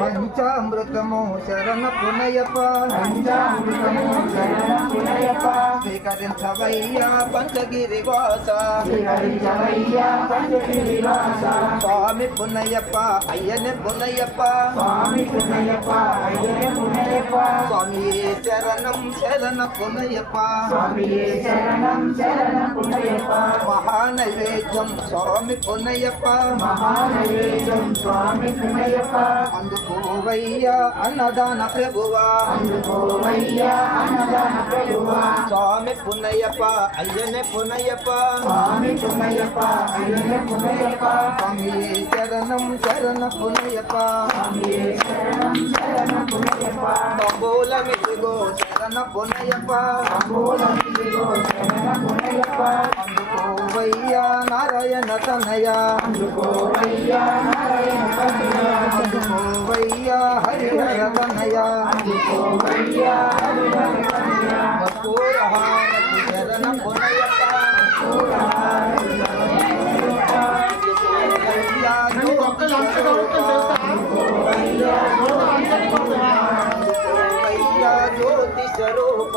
పంచామృతము శరణ పునయప్ప స్వీకరించవయ్యా పంచగిరి వాస స్వామి పునయప్ప అయ్యనే పునయప్ప స్వామి శరణం శరణ పునయప్ప మహానైవేద్యం స్వామి పునయప్ప అందుకోవయ్యా అన్నదాన ప్రభువా స్వామి పునయ్యప్ప అయ్యనే పునయ్యప్ప స్వామి శరణం శరణ పునయ్యప్ప తంబూలమిదిగో శరణ పునయ్యప్ప అందుకోవయ్యా నారాయణ తనయ అందుకోవయ్యా హరిహర తనయ మధురహారతి శరణ పునయ్యప్ప జ్యోతి స్వరూప